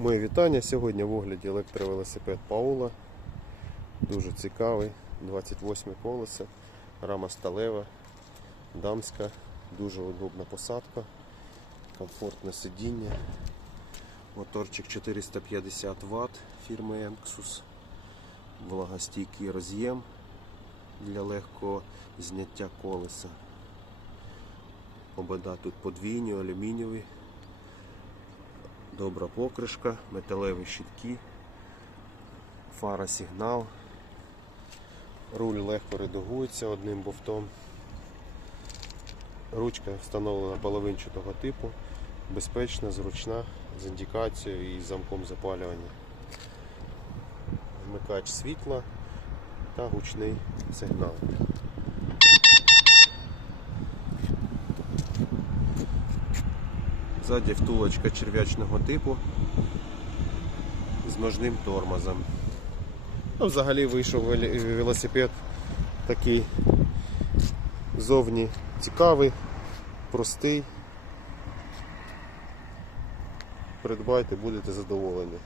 Моє вітання. Сьогодні в огляді електровелосипед Паула. Дуже цікавий. 28 колесо, рама сталева, дамська, дуже удобна посадка, комфортне сидіння. Моторчик 450 Вт фірми Emxus. Влагостійкий роз'єм для легкого зняття колеса. Обода тут подвійні, алюмінієві. Добра покришка, металеві щитки, фара сигнал. Руль легко редагується одним бовтом. Ручка встановлена половинчатого типу, безпечна, зручна, з індикацією і замком запалювання. Вмикач світла та гучний сигнал. Ззаді втулочка черв'ячного типу з ножним тормозом. Ну, взагалі вийшов велосипед такий зовні цікавий, простий. Придбайте, будете задоволені.